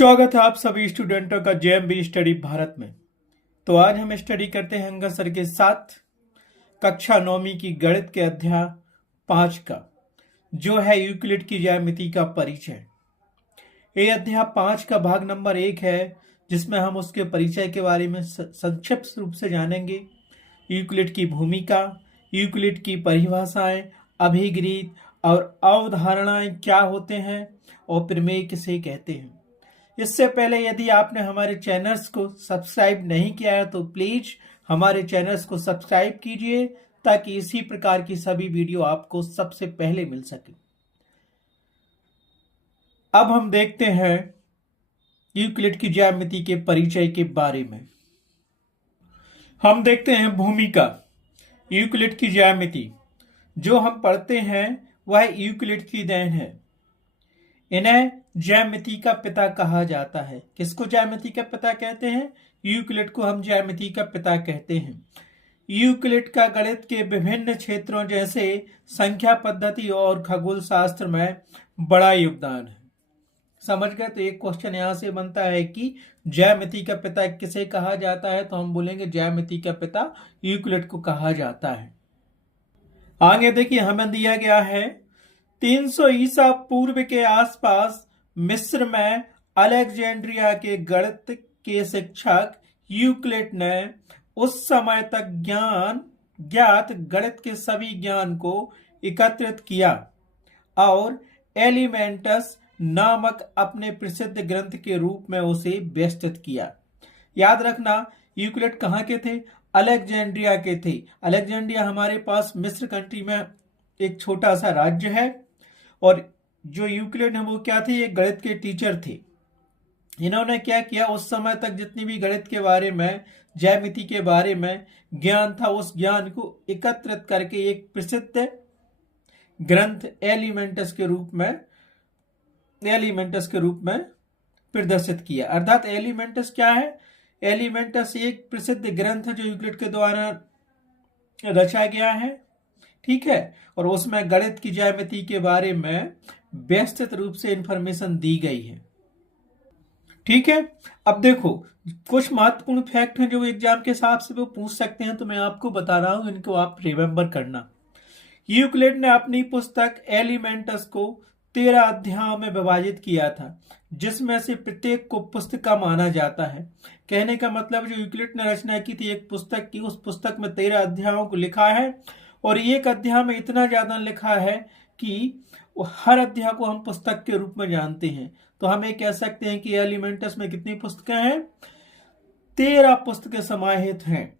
स्वागत है आप सभी स्टूडेंटों का जेएमबी स्टडी भारत में। तो आज हम स्टडी करते हैं अंगद सर के साथ कक्षा 9वीं की गणित के अध्याय 5 का, जो है यूक्लिड की ज्यामिति का परिचय। ये अध्याय 5 का भाग नंबर 1 है, जिसमें हम उसके परिचय के बारे में संक्षिप्त रूप से जानेंगे। यूक्लिड की भूमिका, यूक्लिड की परिभाषाएं, अभिगृहित और अवधारणाएं क्या होते हैं और प्रमेय किसे कहते हैं। इससे पहले यदि आपने हमारे चैनल्स को सब्सक्राइब नहीं किया है तो प्लीज हमारे चैनल्स को सब्सक्राइब कीजिए, ताकि इसी प्रकार की सभी वीडियो आपको सबसे पहले मिल सके। अब हम देखते हैं यूक्लिड की ज्यामिति के परिचय के बारे में। हम देखते हैं भूमिका। यूक्लिड की ज्यामिति जो हम पढ़ते हैं वह यूक्लिड की देन है। इन्हें ज्यामिति का पिता कहा जाता है। किसको ज्यामिति का पिता कहते हैं? यूक्लिड को हम ज्यामिति का पिता कहते हैं। यूक्लिड का गणित के विभिन्न क्षेत्रों जैसे संख्या पद्धति और खगोल शास्त्र में बड़ा योगदान है। समझ गए? तो एक क्वेश्चन यहां से बनता है कि ज्यामिति का पिता किसे कहा जाता है, तो हम बोलेंगे ज्यामिति का पिता यूक्लिड को कहा जाता है। आगे देखिए, हमें दिया गया है 300 ईसा पूर्व के आसपास मिस्र में अलेक्जेंड्रिया के गणित के शिक्षक यूक्लिड ने उस समय तक ज्ञात गणित के सभी ज्ञान को एकत्रित किया और एलिमेंटस नामक अपने प्रसिद्ध ग्रंथ के रूप में उसे व्यवस्थित किया। याद रखना, यूक्लिड कहाँ के थे? अलेक्जेंड्रिया के थे। अलेक्जेंड्रिया हमारे पास मिस्र कंट्री में एक छोटा सा राज्य है, और जो यूक्लिड है वो क्या थे? ये गणित के टीचर थे। इन्होंने क्या किया, उस समय तक जितनी भी गणित के बारे में, ज्यामिति के बारे में ज्ञान था, उस ज्ञान को एकत्रित करके एक प्रसिद्ध ग्रंथ एलिमेंटस के रूप में प्रदर्शित किया। अर्थात एलिमेंटस क्या है? एलिमेंटस एक प्रसिद्ध ग्रंथ है जो यूक्लिड के द्वारा रचा गया है, ठीक है, और उसमें गणित की ज्यामिति के बारे में व्यवस्थित रूप से इंफॉर्मेशन दी गई है। ठीक है, अब देखो कुछ महत्वपूर्ण फैक्ट हैं जो एग्जाम के हिसाब से वो पूछ सकते हैं, तो मैं आपको बता रहा हूं, इनको आप रिमेंबर करना। यूक्लिड ने अपनी पुस्तक एलिमेंटस को 13 अध्यायों में विभाजित किया था, जिसमें से प्रत्येक को पुस्तिका माना जाता है। कहने का मतलब, जो यूक्लिड ने रचना की थी एक पुस्तक की, उस पुस्तक में 13 अध्यायों को लिखा है, और एक अध्याय में इतना ज्यादा लिखा है कि हर अध्याय को हम पुस्तक के रूप में जानते हैं। तो हम ये कह सकते हैं कि एलिमेंटस में कितनी पुस्तकें हैं? 13 पुस्तकें समाहित हैं।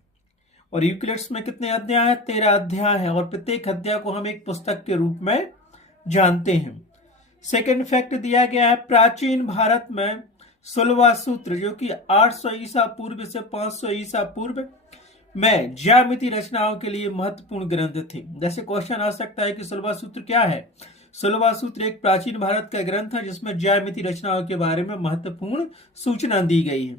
और यूक्लिड्स में कितने अध्याय हैं? 13 अध्याय हैं, और प्रत्येक अध्याय को हम एक पुस्तक के रूप में जानते हैं। सेकेंड फैक्ट दिया गया है, प्राचीन भारत में सुलवा सूत्र, जो कि 800 ईसा पूर्व से 500 ईसा पूर्व में ज्यामिति रचनाओं के लिए महत्वपूर्ण ग्रंथ थे। जैसे क्वेश्चन आ सकता है कि सुलवा सूत्र क्या है? सुलवा सूत्र एक प्राचीन भारत का ग्रंथ है जिसमें ज्यामिति रचनाओं के बारे में महत्वपूर्ण सूचना दी गई है।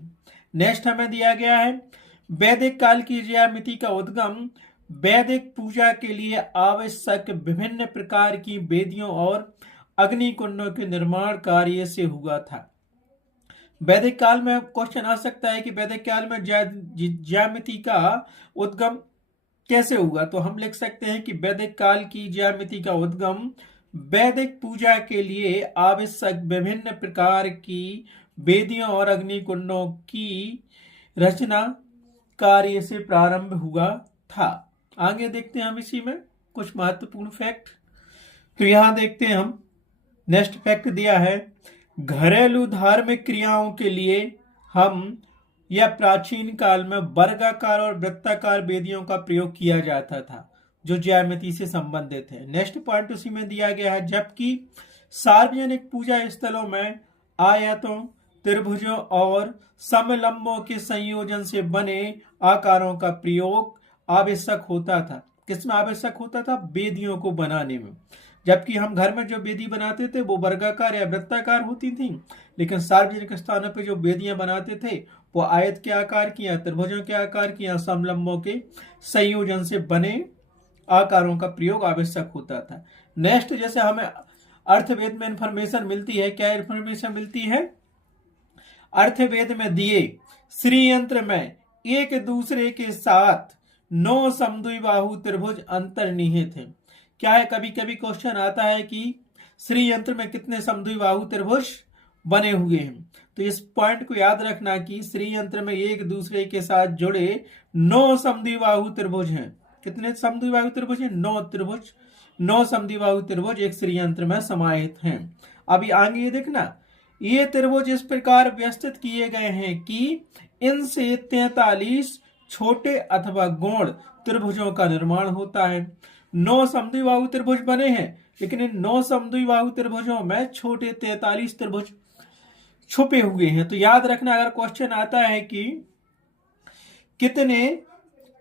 नेक्स्ट हमें दिया गया है, वैदिक काल की ज्यामिति का उद्गम वैदिक पूजा के लिए आवश्यक विभिन्न प्रकार की वेदियों और अग्निकुंडों के निर्माण कार्य से हुआ था। वैदिक काल में क्वेश्चन आ सकता है कि वैदिक काल में ज्यामिति का उद्गम कैसे हुआ? तो हम लिख सकते हैं कि वैदिक काल की ज्यामिति का उद्गम वैदिक पूजा के लिए आवश्यक विभिन्न प्रकार की वेदियों और अग्निकुंडों की रचना कार्य से प्रारंभ हुआ था। आगे देखते हैं हम इसी में कुछ महत्वपूर्ण फैक्ट। तो यहां देखते हैं हम, नेक्स्ट फैक्ट दिया है, घरेलू धार्मिक क्रियाओं के लिए हम या प्राचीन काल में वर्गाकार और वृत्ताकार वेदियों का प्रयोग किया जाता था, जो ज्यामिति से संबंधित है। नेक्स्ट पॉइंट उसी में दिया गया है, जबकि सार्वजनिक पूजा स्थलों में आयतों, त्रिभुजों और समलंबों के संयोजन से बने आकारों का प्रयोग आवश्यक होता था। किसमें आवश्यक होता था? वेदियों को बनाने में। जबकि हम घर में जो वेदी बनाते थे वो वर्गाकार या वृत्ताकार होती थी, लेकिन सार्वजनिक स्थानों पे जो वेदियां बनाते थे वो आयत के आकार की या त्रिभुजों के आकार की या समलंबों के संयोजन से बने आकारों का प्रयोग आवश्यक होता था। नेक्स्ट, जैसे हमें अर्थवेद में इंफॉर्मेशन मिलती है, क्या इंफॉर्मेशन मिलती है? अर्थवेद में दिए श्रीयंत्र में एक दूसरे के साथ 9 समद्विबाहु त्रिभुज अंतर्निहित है। क्या है, कभी कभी क्वेश्चन आता है कि श्रीयंत्र में कितने समद्विबाहु त्रिभुज बने हुए हैं। तो इस पॉइंट को याद रखना कि श्रीयंत्र में एक दूसरे के साथ जुड़े 9 समद्विबाहु त्रिभुज हैं। कितने समद्विबाहु त्रिभुज हैं? 9 त्रिभुज, 9 समद्विबाहु त्रिभुज एक श्रीयंत्र में समाहित हैं। अभी आगे देखना, ये त्रिभुज इस प्रकार व्यवस्थित किए गए हैं कि इनसे 43 छोटे अथवा गौण त्रिभुजों का निर्माण होता है। 9 समद्विबाहु त्रिभुज बने हैं, लेकिन इन 9 समद्विबाहु त्रिभुजों में छोटे 43 त्रिभुज छुपे हुए हैं। तो याद रखना, अगर क्वेश्चन आता है कि कितने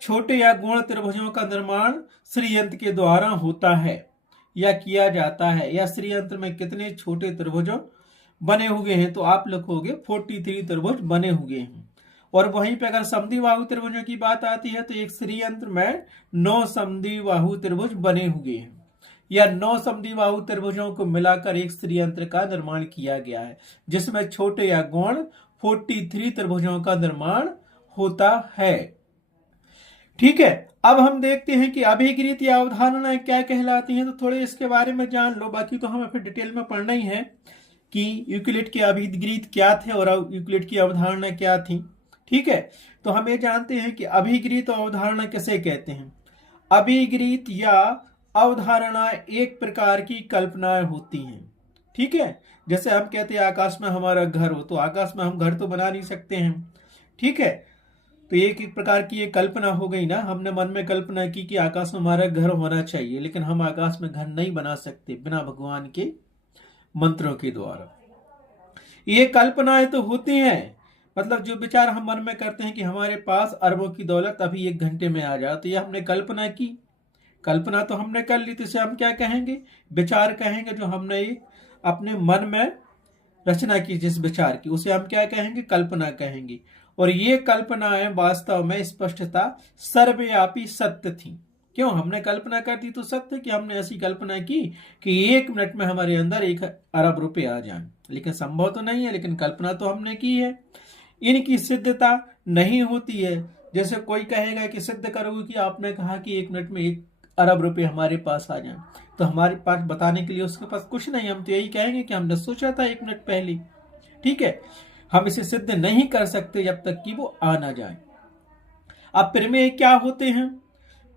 छोटे या गौण त्रिभुजों का निर्माण श्रीयंत्र के द्वारा होता है या किया जाता है, या श्रीयंत्र में कितने छोटे त्रिभुजों बने हुए हैं, तो आप लिखोगे 43 त्रिभुज बने हुए हैं। और वहीं पे अगर समद्विबाहु त्रिभुजों की बात आती है तो एक श्रीयंत्र में 9 समद्विबाहु त्रिभुज बने हुए हैं, या 9 समद्विबाहु त्रिभुजों को मिलाकर एक श्रीयंत्र का निर्माण किया गया है, जिसमें छोटे या गौण 43 त्रिभुजों का निर्माण होता है। ठीक है, अब हम देखते हैं कि अभिगृहीत या अवधारणाएं क्या कहलाती हैं। तो थोड़े इसके बारे में जान लो, बाकी तो हमें फिर डिटेल में पढ़ना ही है कि यूक्लिड के अभिगृहीत क्या थे और यूक्लिड की अवधारणा क्या थी। ठीक है, तो हम ये जानते हैं कि अभिगृहीत और अवधारणा किसे कहते हैं। अभिगृहीत या अवधारणा एक प्रकार की कल्पनाएं होती हैं। ठीक है, जैसे हम कहते हैं आकाश में हमारा घर हो, तो आकाश में हम घर तो बना नहीं सकते हैं। ठीक है, तो एक प्रकार की ये कल्पना हो गई ना, हमने मन में कल्पना की कि आकाश में हमारा घर होना चाहिए, लेकिन हम आकाश में घर नहीं बना सकते बिना भगवान के मंत्रों के द्वारा। ये कल्पनाएं तो होती हैं, मतलब जो विचार हम मन में करते हैं कि हमारे पास अरबों की दौलत अभी 1 घंटे में आ जाए, तो ये हमने कल्पना की, कल्पना तो हमने कर ली, तो इसे हम क्या कहेंगे? विचार कहेंगे। जो हमने अपने मन में रचना की जिस विचार की, उसे हम क्या कहेंगे? कल्पना कहेंगे। और ये कल्पनाएं वास्तव में स्पष्टता सर्वव्यापी सत्य थी। क्यों? हमने कल्पना कर दी तो सत्य कि हमने ऐसी कल्पना की कि 1 मिनट में हमारे अंदर 1 अरब रुपए आ जाएं, लेकिन संभव तो नहीं है, लेकिन कल्पना तो हमने की है। इनकी सिद्धता नहीं होती है। जैसे कोई कहेगा कि सिद्ध करोगे कि आपने कहा कि 1 मिनट में 1 अरब रुपए हमारे पास आ जाए, तो हमारे पास बताने के लिए उसके पास कुछ नहीं, हम तो यही कहेंगे कि हमने सोचा था 1 मिनट पहले। ठीक है, हम इसे सिद्ध नहीं कर सकते जब तक कि वो आ ना जाए। अब प्रमेय क्या होते हैं?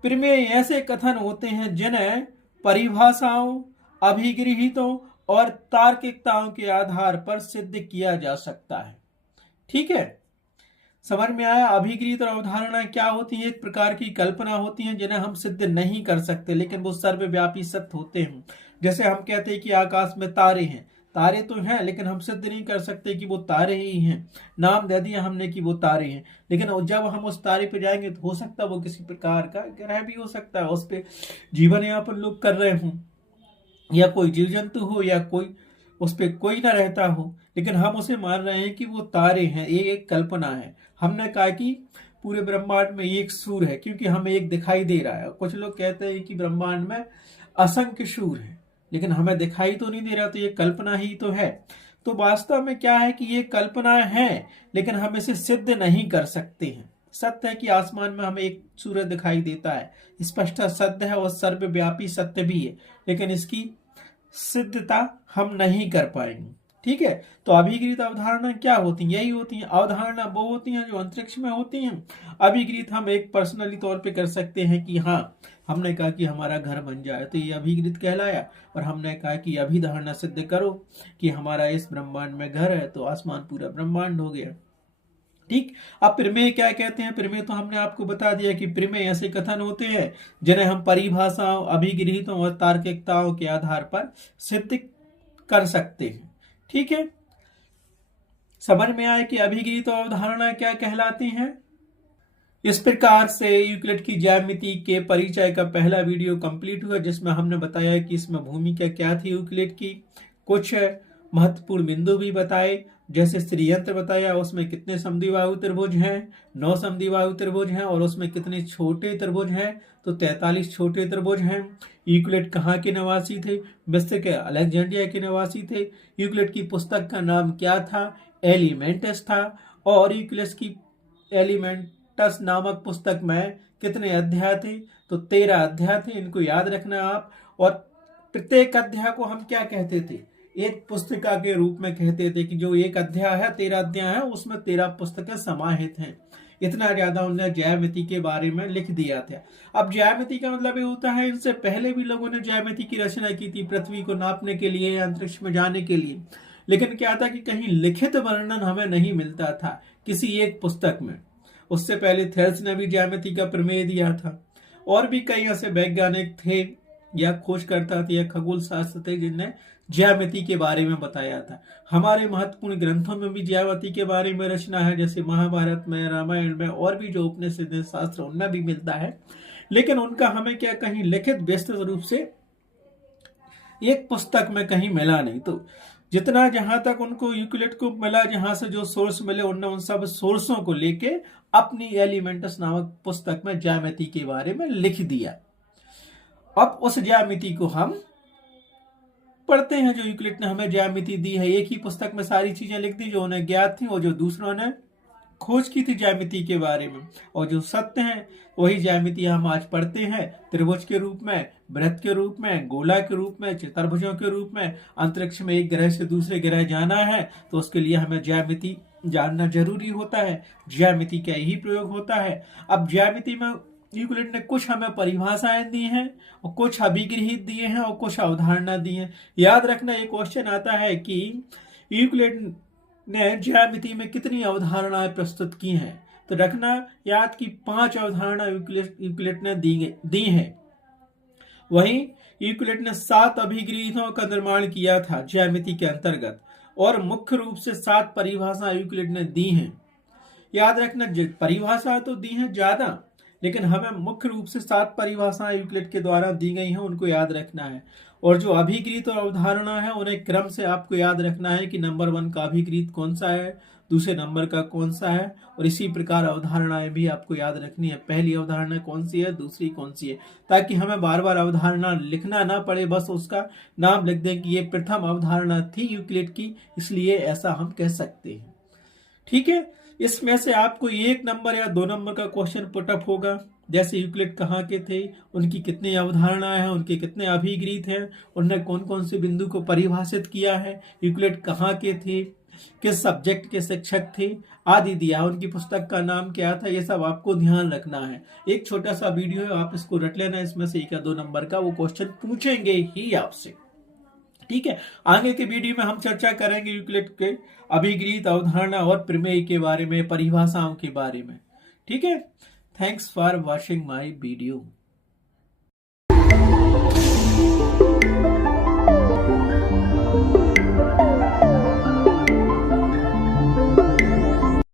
प्रमेय ऐसे कथन होते हैं जिन्हें परिभाषाओं, अभिगृहीतों और तार्किकताओं के आधार पर सिद्ध किया जा सकता है। ठीक है, समझ में आया? अभिगृहीत और अवधारणा क्या होती है? एक प्रकार की कल्पना होती है जिन्हें हम सिद्ध नहीं कर सकते, लेकिन वो सर्वव्यापी सत्य होते हैं। जैसे हम कहते हैं कि आकाश में तारे हैं, तारे तो हैं, लेकिन हम सिद्ध नहीं कर सकते कि वो तारे ही हैं। नाम दे दिया हमने कि वो तारे हैं, लेकिन जब हम उस तारे पे जाएंगे तो हो सकता है वो किसी प्रकार का ग्रह भी हो सकता है, उस पर जीवन यापन लोग कर रहे हों, या कोई जीव जंतु हो, या कोई उस पर कोई ना रहता हो, लेकिन हम उसे मान रहे हैं कि वो तारे हैं। ये एक कल्पना है। हमने कहा कि पूरे ब्रह्मांड में एक सूर्य है क्योंकि हमें एक दिखाई दे रहा है। कुछ लोग कहते हैं कि ब्रह्मांड में असंख्य सूर्य है, लेकिन हमें दिखाई तो नहीं दे रहा, तो ये कल्पना ही तो है। तो वास्तव में क्या है कि ये कल्पना है, लेकिन हम इसे सिद्ध नहीं कर सकते हैं। सत्य है कि आसमान में हमें एक सूर्य दिखाई देता है, स्पष्ट सत्य है और सर्वव्यापी सत्य भी है, लेकिन इसकी सिद्धता हम नहीं कर पाएंगे। ठीक है, तो अभिगृहीत अवधारणा क्या होती है? यही होती है। अवधारणा वो होती हैं जो अंतरिक्ष में होती हैं। अभिगृहीत हम एक पर्सनली तौर पे कर सकते हैं कि हाँ, हमने कहा कि हमारा घर बन जाए, तो ये अभिगृहीत कहलाया। और हमने कहा कि अभिधारणा सिद्ध करो कि हमारा इस ब्रह्मांड में घर है, तो आसमान पूरा ब्रह्मांड हो गया। ठीक, अब प्रमेय क्या कहते हैं? प्रमेय तो हमने आपको बता दिया कि प्रमेय ऐसे कथन होते हैं जिन्हें हम परिभाषाओं, अभिगृहीतों और तार्किकताओं के आधार पर सिद्ध कर सकते हैं। ठीक है, समझ में आया कि अभिगृहीत और अवधारणा क्या कहलाती हैं। इस प्रकार से यूक्लिड की ज्यामिति के परिचय का पहला वीडियो कंप्लीट हुआ, जिसमें हमने बताया कि इसमें भूमिका क्या थी यूक्लिड की, कुछ महत्वपूर्ण बिंदु भी बताए, जैसे श्रीयंत्र बताया, उसमें कितने समद्विबाहु त्रिभुज हैं, 9 समद्विबाहु त्रिभुज हैं, और उसमें कितने छोटे त्रिभुज हैं, तो 43 छोटे त्रिभुज हैं। यूक्लिड कहाँ के निवासी थे? मिस्र के अलेक्जेंड्रिया के निवासी थे। यूक्लिड की पुस्तक का नाम क्या था? एलिमेंटस था। और यूक्लिड की एलिमेंटस नामक पुस्तक में कितने अध्याय थे? तो 13 अध्याय थे। इनको याद रखना आप। और प्रत्येक अध्याय को हम क्या कहते थे? एक पुस्तिका के रूप में कहते थे कि जो एक अध्याय है, 13 अध्याय है, उसमें 13 पुस्तकें समाहित हैं। इतना ज्यादा उन्होंने ज्यामिति के बारे में लिख दिया था। अब ज्यामिति का मतलब ये होता है, इनसे पहले भी लोगों ने ज्यामिति की रचना की थी पृथ्वी को नापने के लिए, अंतरिक्ष में जाने के लिए। लेकिन क्या था कि कहीं लिखित वर्णन हमें नहीं मिलता था किसी एक पुस्तक में। उससे पहले थेल्स ने भी ज्यामिति का प्रमेय दिया था। और भी कई ऐसे वैज्ञानिक थे या खोजकर्ता थे या खगोल शास्त्र थे जिनने ज्यामिति के बारे में बताया था। हमारे महत्वपूर्ण ग्रंथों में भी ज्यामिति के बारे में रचना है, जैसे महाभारत में, रामायण में, और भी जो उपनिषद शास्त्र उनमें भी मिलता है। लेकिन उनका हमें क्या कहीं लिखित विस्तृत रूप से एक पुस्तक में कहीं मिला नहीं। तो जितना जहां तक उनको यूक्लिड को मिला, जहां से जो सोर्स मिले, उन्होंने उन सब सोर्सों को लेके अपनी एलिमेंटस नामक पुस्तक में ज्यामिति के बारे में लिख दिया। अब उस ज्यामिति को हम पढ़ते हैं जो यूक्लिड ने हमें ज्यामिति दी है। एक ही पुस्तक में सारी चीजें लिख दी जो उन्हें ज्ञात थी और जो दूसरों ने खोज की थी ज्यामिति के बारे में, और जो सत्य है वही ज्यामिति हम आज पढ़ते हैं। त्रिभुज के रूप में, वृत्त के रूप में, गोला के रूप में, चतुर्भुजों के रूप में। अंतरिक्ष में एक ग्रह से दूसरे ग्रह जाना है तो उसके लिए हमें ज्यामिति जानना जरूरी होता है। ज्यामिति का यही प्रयोग होता है। अब ज्यामिति में यूक्लिड ने कुछ हमें परिभाषाएं दी हैं और कुछ अभिगृहित दिए हैं और कुछ अवधारणा दी हैं। याद रखना, एक क्वेश्चन आता है कि यूक्लिड ने ज्यामिति में कितनी अवधारणाएं प्रस्तुत की हैं। तो रखना याद कि 5 अवधारणा यूक्लिड ने दी हैं। वहीं यूक्लिड ने 7 अभिगृहितों का निर्माण किया था ज्यामिति के अंतर्गत, और मुख्य रूप से 7 परिभाषा यूक्लिड ने दी हैं। याद रखना, परिभाषा तो दी है ज्यादा, लेकिन हमें मुख्य रूप से 7 परिभाषाएं यूक्लिड के द्वारा दी गई हैं, उनको याद रखना है। और जो अभिगृहित और अवधारणा है उन्हें क्रम से आपको याद रखना है कि नंबर 1 का अभिगृहित कौन सा है, दूसरे नंबर का कौन सा है, और इसी प्रकार अवधारणाएं भी आपको याद रखनी है। पहली अवधारणा कौन सी है, दूसरी कौन सी है, ताकि हमें बार बार अवधारणा लिखना ना पड़े, बस उसका नाम लिख दें कि ये प्रथम अवधारणा थी यूक्लिड की, इसलिए ऐसा हम कह सकते हैं। ठीक है, इसमें से आपको 1 नंबर या 2 नंबर का क्वेश्चन पुटअप होगा, जैसे यूक्लिड कहाँ के थे, उनकी कितनी अवधारणाएं हैं, उनके कितने अभिगृहित हैं, उन्होंने कौन कौन से बिंदु को परिभाषित किया है, यूक्लिड कहाँ के थे, किस सब्जेक्ट के शिक्षक थे, आदि दिया, उनकी पुस्तक का नाम क्या था, ये सब आपको ध्यान रखना है। एक छोटा सा वीडियो है, आप इसको रट लेना, इसमें से 1 या 2 नंबर का वो क्वेश्चन पूछेंगे ही आपसे। ठीक है, आगे के वीडियो में हम चर्चा करेंगे यूक्लिड के अभिगृहित, अवधारणा और प्रमेय के बारे में, परिभाषाओं के बारे में। ठीक है, thanks for watching my video.